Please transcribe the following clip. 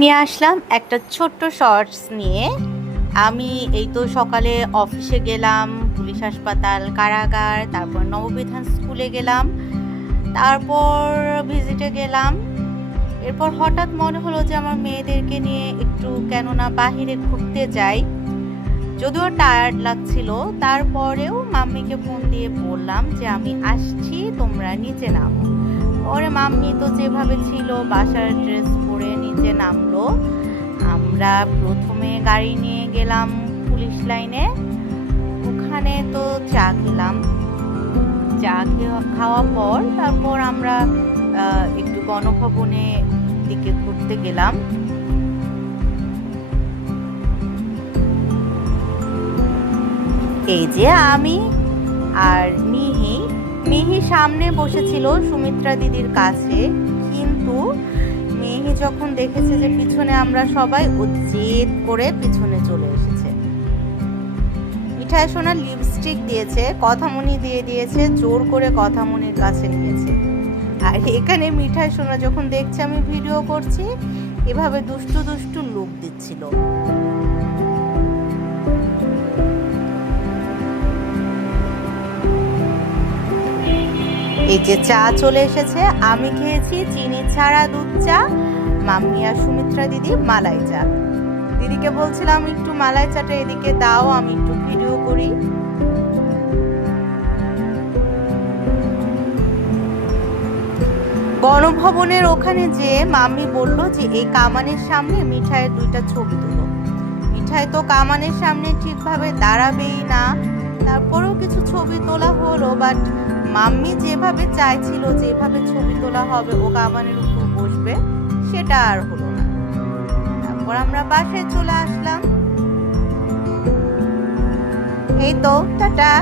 নিয়ে আসলাম একটা ছোট্ট শর্টস নিয়ে। আমি এই তো সকালে অফিসে গেলাম, পুলিশ হাসপাতাল, কারাগার, তারপর নববিধান স্কুলে গেলাম, তারপর ভিজিটে গেলাম। এরপর হঠাৎ মনে হলো যে আমার মেয়েদেরকে নিয়ে একটু কেননা বাহিরে ঘুরতে যাই। যদিও টায়ার্ড লাগছিল, তারপরেও মাম্মিকে ফোন দিয়ে বললাম যে আমি আসছি, তোমরা নিচে নামো। পরে মাম্মি তো যেভাবে ছিল বাসার ড্রেস পরে নিচে নামলো। আমরা প্রথমে গাড়ি নিয়ে গেলাম পুলিশ লাইনে, ওখানে তো চা খেলাম। চা খাওয়া পর তারপর আমরা একটু গণভবনে দিকে ঘুরতে গেলাম। এই যে আমি আর মিহি সামনে বসেছিল সুমিত্রা দিদির কাছে, কিন্তু মিহি যখন দেখেছে যে পিছনে আমরা সবাই, ও জেদ করে পিছনে চলে এসেছে। মিঠাই সোনা লিপস্টিক দিয়েছে, কথামণি দিয়ে দিয়েছে, জোর করে কথামণির কাছে নিয়েছে। আর এখানে মিঠাই সোনা যখন দেখছে আমি ভিডিও করছি, এভাবে দুষ্টু দুষ্টু লুক দিচ্ছিল। এই যে চা চলে এসেছে, আমি খেয়েছি চিনি ছাড়া দুধ চা, মাম্মি আর সুমিত্রা দিদি মালাই চা। দিদিকে বলছিলাম একটু মালাই চাটা এদিকে দাও, আমি একটু ভিডিও করি। গণভবনের ওখানে যে মাম্মি বলল যে এই কামানের সামনে মিঠাইয়ের দুইটা ছবি তুলো। মিঠাই তো কামানের সামনে ঠিকভাবে দাঁড়াবেই না, তারপরেও কিছু ছবি তোলা হলো, বাট মাম্মি যেভাবে চাইছিল যেভাবে ছবি তোলা হবে ও কামানের উপর বসবে, সেটা আর হলো না। তারপর আমরা বাসায় চলে আসলাম। এই তো টাটা।